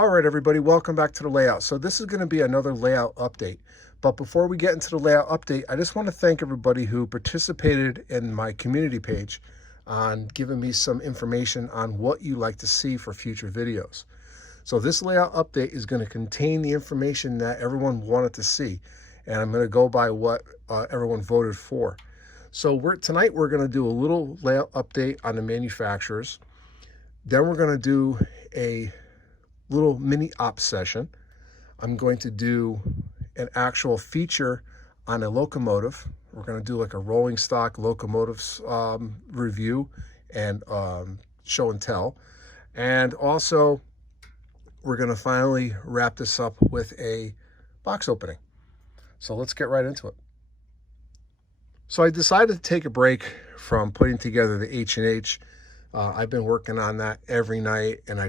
All right, everybody, welcome back to the layout. So this is going to be another layout update. But before we get into the layout update, I just want to thank everybody who participated in my community page on giving me some information on what you like to see for future videos. So this layout update is going to contain the information that everyone wanted to see. And I'm going to go by what everyone voted for. So tonight we're going to do a little layout update on the manufacturers. Then we're going to do a little mini op session. I'm going to do an actual feature on a locomotive. We're going to do like a rolling stock locomotives review and show and tell. And also, we're going to finally wrap this up with a box opening. So let's get right into it. So I decided to take a break from putting together the H&H. I've been working on that every night, and I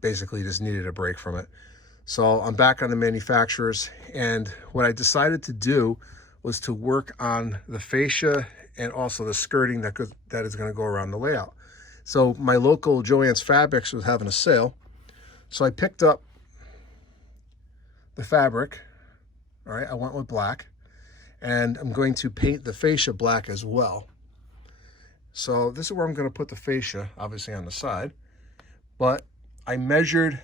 basically just needed a break from it. So I'm back on the manufacturers, and what I decided to do was to work on the fascia and also the skirting that is going to go around the layout. So my local Joann's Fabrics was having a sale, so I picked up the fabric. All right, I went with black, and I'm going to paint the fascia black as well. So this is where I'm going to put the fascia, obviously on the side, but I measured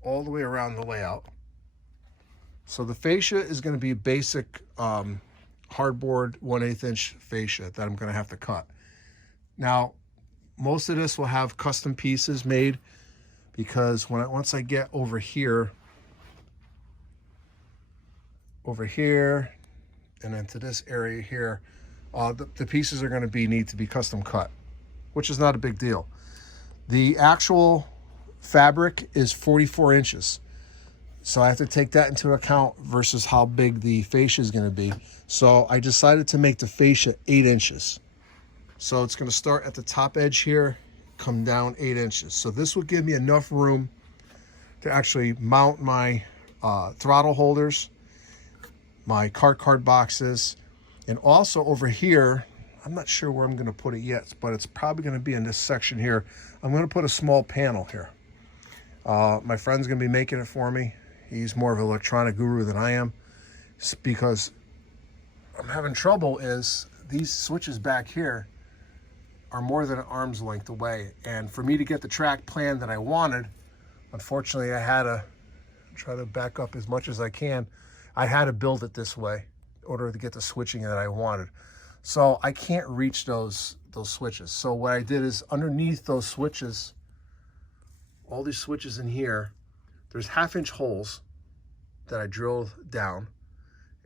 all the way around the layout. So the fascia is going to be basic hardboard 1/8 inch fascia that I'm going to have to cut. Now, most of this will have custom pieces made because once I get over here, and then to this area here, the pieces are going to need to be custom cut, which is not a big deal. The actual fabric is 44 inches. So I have to take that into account versus how big the fascia is going to be. So I decided to make the fascia 8 inches. So it's going to start at the top edge here, come down 8 inches. So this will give me enough room to actually mount my throttle holders, my card boxes, and also over here, I'm not sure where I'm going to put it yet, but it's probably going to be in this section here. I'm going to put a small panel here. My friend's going to be making it for me. He's more of an electronic guru than I am, because I'm having trouble is these switches back here are more than an arm's length away. And for me to get the track plan that I wanted, unfortunately, I had to try to back up as much as I can. I had to build it this way in order to get the switching that I wanted. So I can't reach those switches. So what I did is underneath those switches, all these switches in here, there's 1/2 inch holes that I drilled down.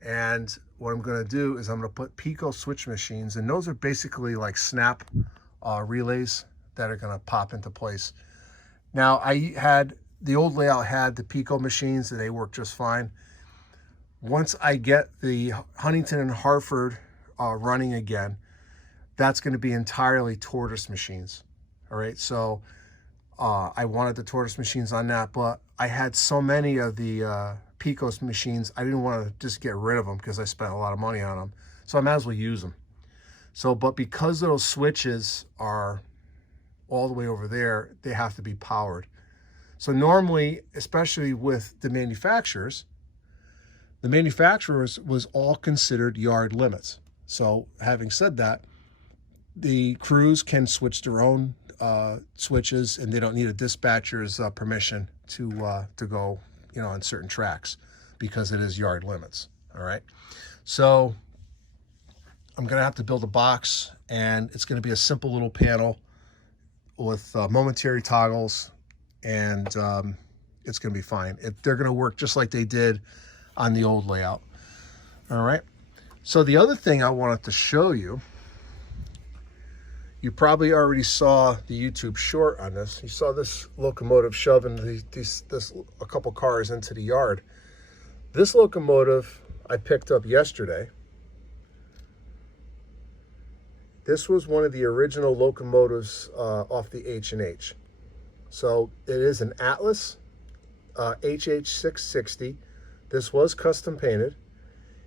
And what I'm going to do is I'm going to put Pico switch machines, and those are basically like snap relays that are going to pop into place. Now, the old layout had the Pico machines, and they work just fine. Once I get the Huntington and Hartford running again, that's going to be entirely tortoise machines. All right, so I wanted the tortoise machines on that, but I had so many of the Pico's machines, I didn't want to just get rid of them because I spent a lot of money on them. So I might as well use them. So, but because those switches are all the way over there, they have to be powered. So normally, especially with the manufacturers was all considered yard limits. So having said that, the crews can switch their own switches, and they don't need a dispatcher's permission to go, on certain tracks, because it is yard limits. All right. So I'm going to have to build a box, and it's going to be a simple little panel with momentary toggles, and it's going to be fine. They're going to work just like they did on the old layout. All right. So the other thing I wanted to show you, you probably already saw the YouTube short on this. You saw this locomotive shoving a couple cars into the yard. This locomotive I picked up yesterday. This was one of the original locomotives off the H&H. So it is an Atlas HH660. This was custom painted.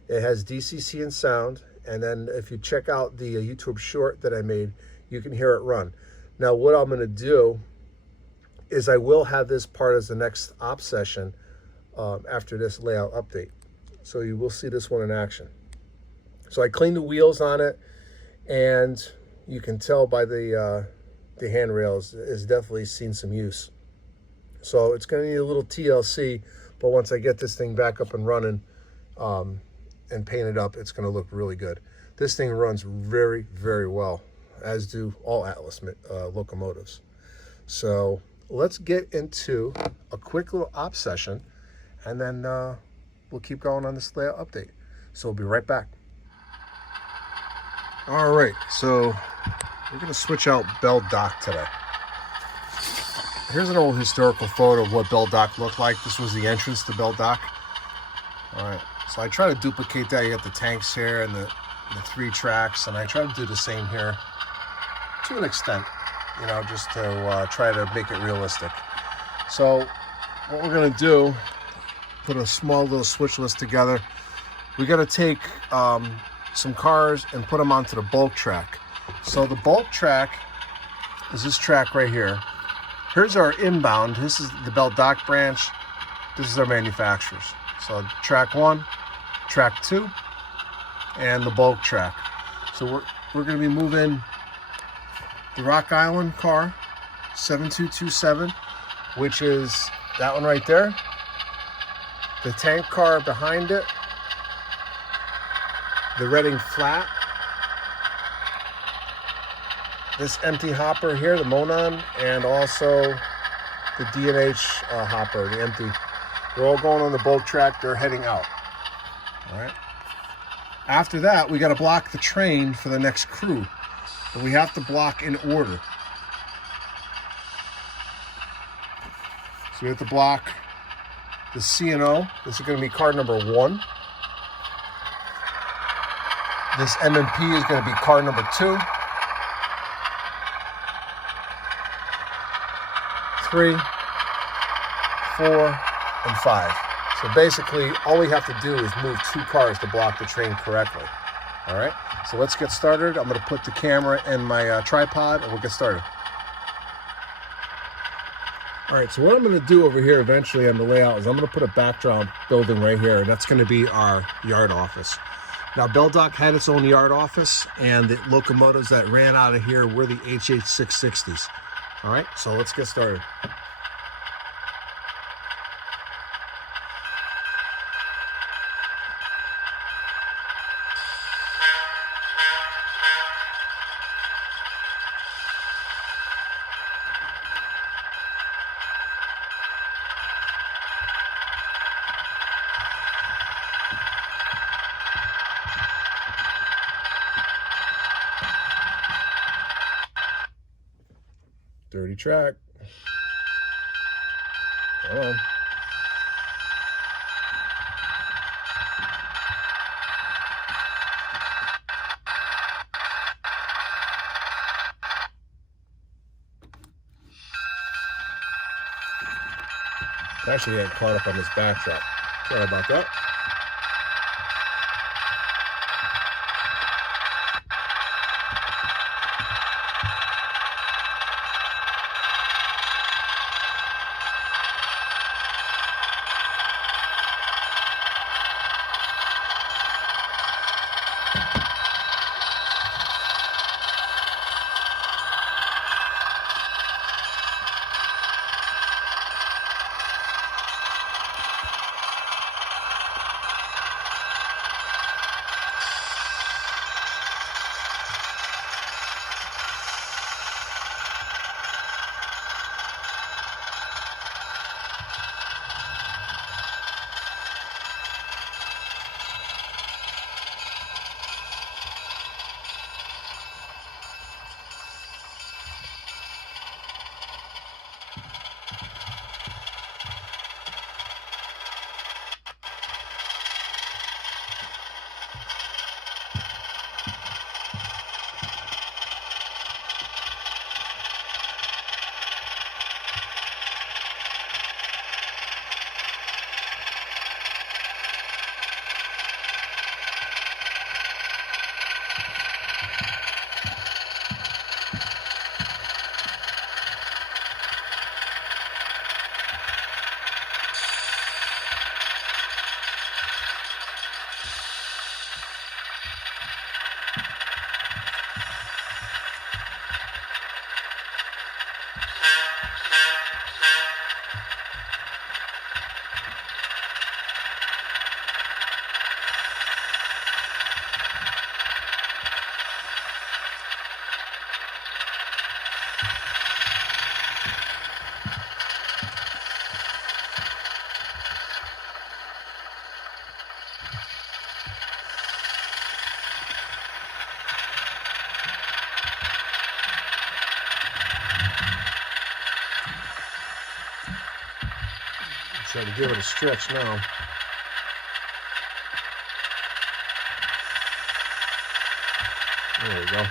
It has DCC and sound, and then if you check out the YouTube short that I made, you can hear it run. Now what I'm going to do is I will have this part as the next op session after this layout update. So you will see this one in action. So I cleaned the wheels on it, and you can tell by the handrails, it's definitely seen some use. So it's going to need a little TLC, but once I get this thing back up and running and painted up, it's going to look really good. This thing runs very, very well, as do all Atlas locomotives. So let's get into a quick little op session, and then we'll keep going on this layout update. So we'll be right back. All right, so we're going to switch out Bell Dock today. Here's an old historical photo of what Bell Dock looked like. This was the entrance to Bell Dock. All right, so I try to duplicate that. You got the tanks here and the 3 tracks, and I try to do the same here to an extent, you know, just to try to make it realistic. So what we're going to do, put a small little switch list together. We got to take some cars and put them onto the bulk track. So the bulk track is this track right here. Here's our inbound. This is the Bell Dock branch. This is our manufacturers. So track 1, track 2, and the bulk track. So we're going to be moving the Rock Island car 7227, which is that one right there. The tank car behind it, the Reading Flat, this empty hopper here, the Monon, and also the D&H hopper, the empty. They're all going on the bulk track. They're heading out. All right. After that, we got to block the train for the next crew, but we have to block in order. So we have to block the C&O. This is going to be car number 1. This M&P is going to be car number 2. 3, 4, and 5. So basically, all we have to do is move 2 cars to block the train correctly. All right, so let's get started. I'm going to put the camera in my tripod, and we'll get started. All right, so what I'm going to do over here eventually on the layout is I'm going to put a background building right here, and that's going to be our yard office. Now, Bell Dock had its own yard office, and the locomotives that ran out of here were the HH660s. All right, so let's get started. Dirty track. Come on. Actually, getting caught up on this backdrop. Sorry about that. Try to give it a stretch now. There we go.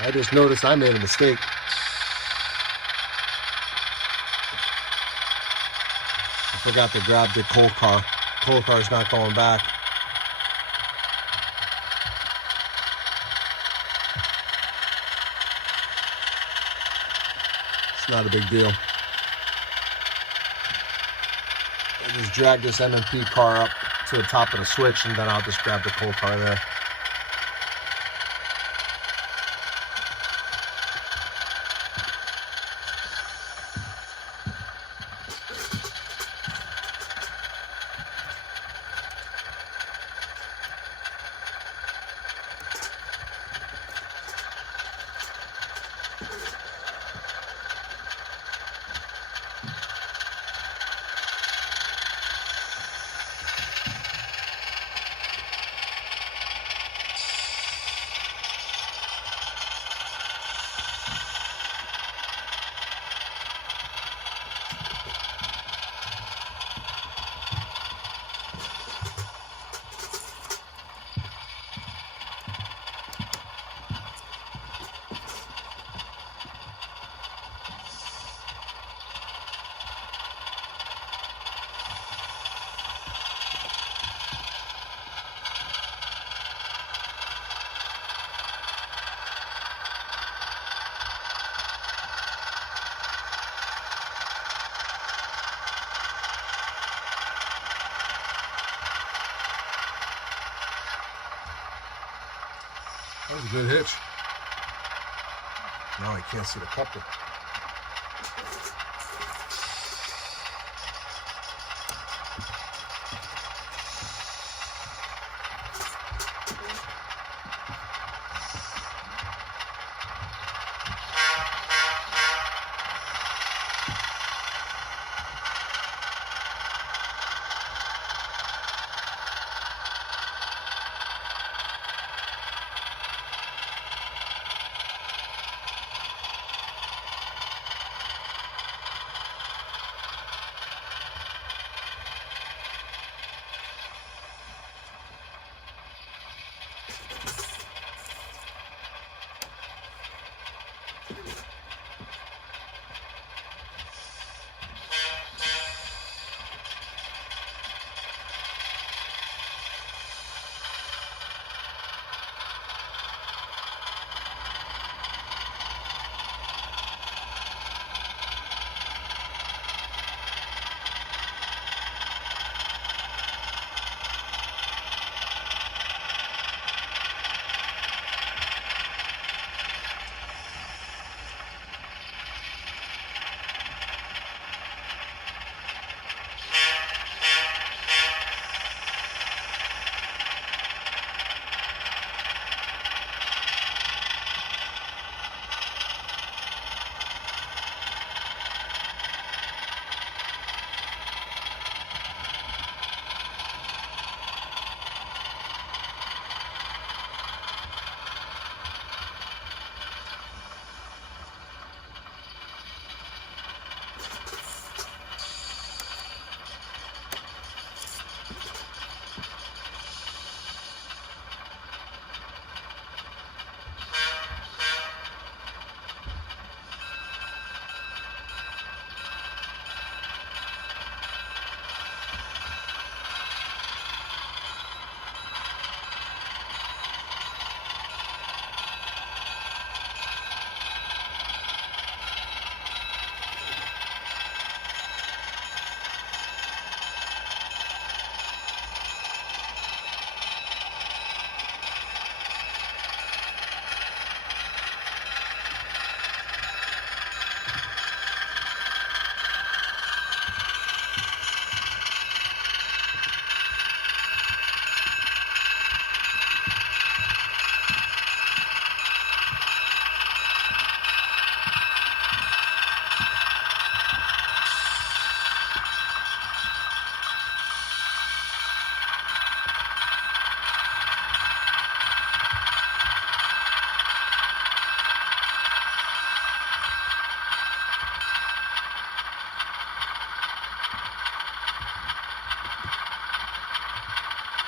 I just noticed I made a mistake. I forgot to grab the coal car. Coal car's not going back. It's not a big deal. I just drag this MMP car up to the top of the switch, and then I'll just grab the coal car there. That was a good hitch. Now I can't see the coupler.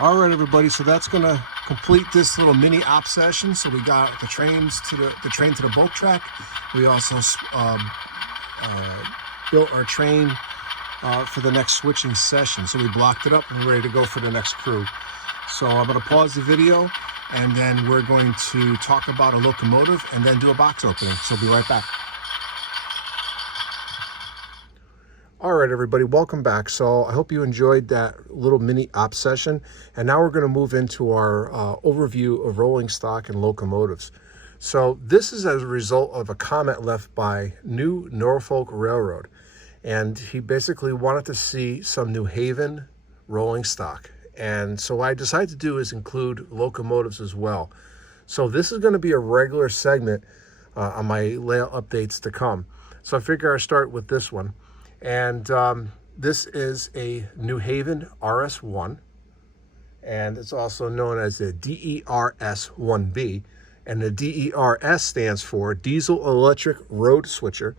All right, everybody, so that's going to complete this little mini op session. So we got the trains to the train to the bulk track. We also built our train for the next switching session. So we blocked it up and we're ready to go for the next crew. So I'm going to pause the video and then we're going to talk about a locomotive and then do a box opening. So we'll be right back. All right, everybody, welcome back. So I hope you enjoyed that little mini op session. And now we're going to move into our overview of rolling stock and locomotives. So this is as a result of a comment left by New Norfolk Railroad. And he basically wanted to see some New Haven rolling stock. And so what I decided to do is include locomotives as well. So this is going to be a regular segment on my layout updates to come. So I figure I'll start with this one. And this is a New Haven RS1, and it's also known as the DERS-1B, and the DERS stands for Diesel Electric Road Switcher,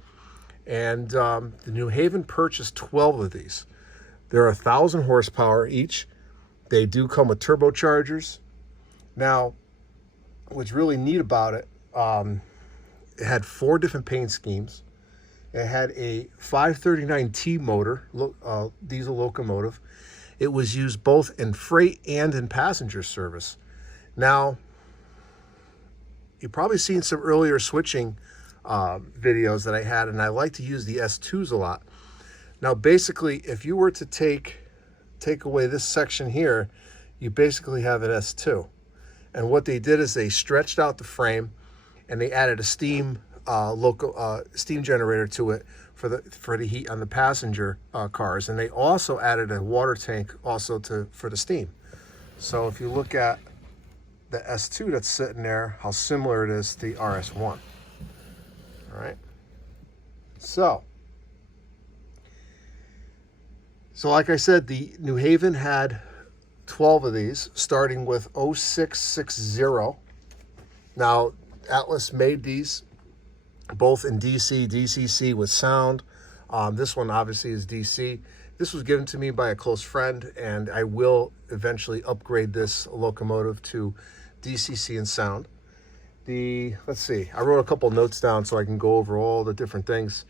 and the New Haven purchased 12 of these. They're 1,000 horsepower each. They do come with turbochargers. Now, what's really neat about it, it had 4 different paint schemes. It had a 539T motor, diesel locomotive. It was used both in freight and in passenger service. Now, you've probably seen some earlier switching videos that I had, and I like to use the S2s a lot. Now, basically, if you were to take away this section here, you basically have an S2. And what they did is they stretched out the frame, and they added a steam generator to it for the heat on the passenger cars, and they also added a water tank also for the steam. So if you look at the S2 that's sitting there, how similar it is to the RS1. All right. So like I said, the New Haven had 12 of these, starting with 0660. Now Atlas made these both in DC, DCC with sound. This one obviously is DC. This was given to me by a close friend, and I will eventually upgrade this locomotive to DCC and sound. Let's see, I wrote a couple notes down so I can go over all the different things.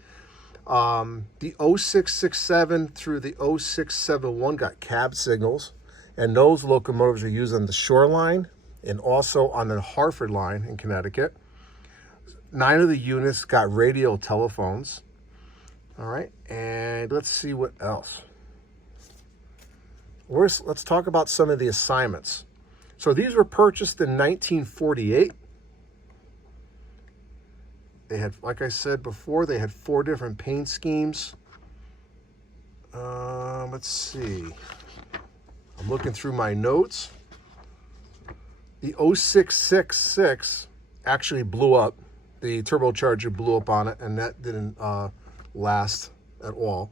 The 0667 through the 0671 got cab signals, and those locomotives are used on the Shoreline and also on the Hartford line in Connecticut. 9 of the units got radio telephones. All right, and let's see what else. Let's talk about some of the assignments. So these were purchased in 1948. They had, like I said before, they had 4 different paint schemes. Let's see. I'm looking through my notes. The 0666 actually blew up. The turbocharger blew up on it, and that didn't last at all.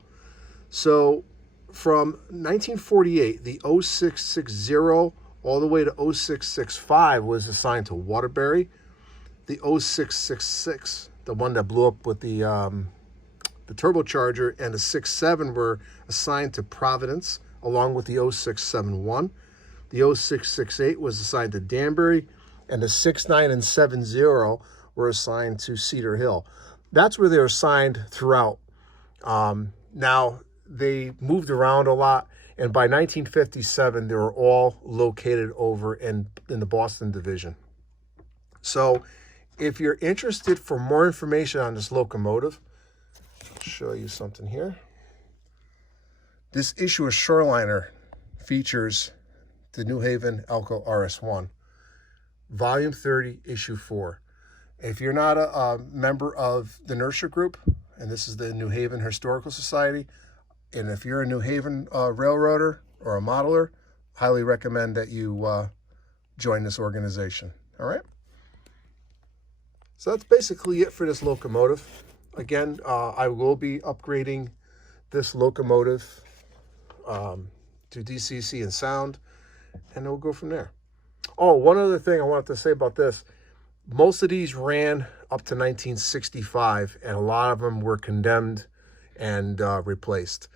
So from 1948, the 0660 all the way to 0665 was assigned to Waterbury. The 0666, the one that blew up with the turbocharger, and the 67 were assigned to Providence, along with the 0671. The 0668 was assigned to Danbury, and the 69 and 70 were assigned to Cedar Hill. That's where they were assigned throughout. Now, they moved around a lot, and by 1957, they were all located over in the Boston division. So if you're interested for more information on this locomotive, I'll show you something here. This issue of Shoreliner features the New Haven Elko RS1, Volume 30, Issue 4. If you're not a member of the NERSHA group, and this is the New Haven Historical Society, and if you're a New Haven railroader or a modeler, highly recommend that you join this organization. All right? So that's basically it for this locomotive. Again, I will be upgrading this locomotive to DCC and sound, and we'll go from there. Oh, one other thing I wanted to say about this. Most of these ran up to 1965, and a lot of them were condemned and replaced.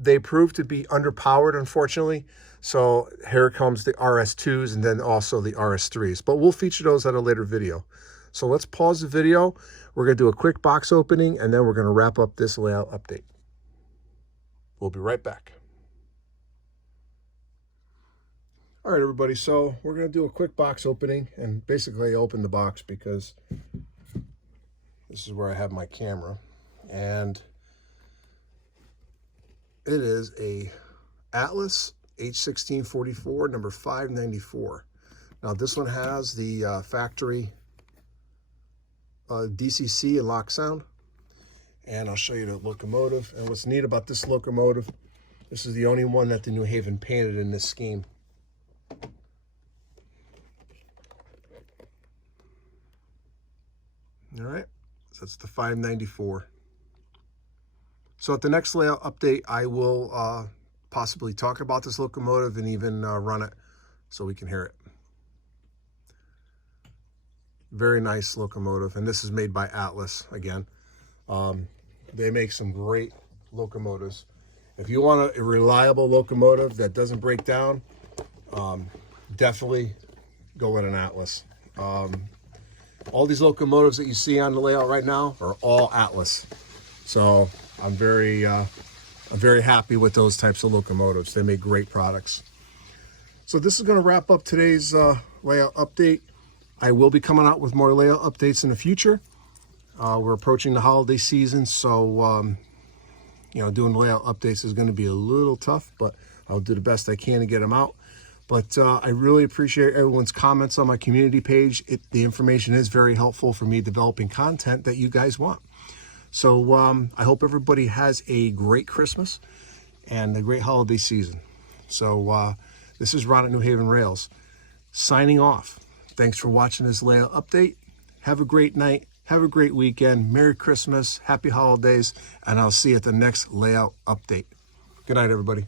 They proved to be underpowered, unfortunately. So here comes the RS2s and then also the RS3s. But we'll feature those at a later video. So let's pause the video. We're going to do a quick box opening, and then we're going to wrap up this layout update. We'll be right back. All right, everybody. So we're going to do a quick box opening, and basically open the box because this is where I have my camera. And it is a Atlas H1644 number 594. Now this one has the factory DCC and lock sound, and I'll show you the locomotive. And what's neat about this locomotive, this is the only one that the New Haven painted in this scheme. All right, so that's the 594. So at the next layout update, I will possibly talk about this locomotive and even run it so we can hear it. Very nice locomotive, and this is made by Atlas again. They make some great locomotives. If you want a reliable locomotive that doesn't break down, definitely go with an Atlas. All these locomotives that you see on the layout right now are all Atlas. So I'm very happy with those types of locomotives. They make great products. So this is going to wrap up today's layout update. I will be coming out with more layout updates in the future. We're approaching the holiday season, so you know, doing layout updates is going to be a little tough, but I'll do the best I can to get them out. But I really appreciate everyone's comments on my community page. The information is very helpful for me developing content that you guys want. So I hope everybody has a great Christmas and a great holiday season. So this is Ron at New Haven Rails signing off. Thanks for watching this layout update. Have a great night. Have a great weekend. Merry Christmas. Happy holidays. And I'll see you at the next layout update. Good night, everybody.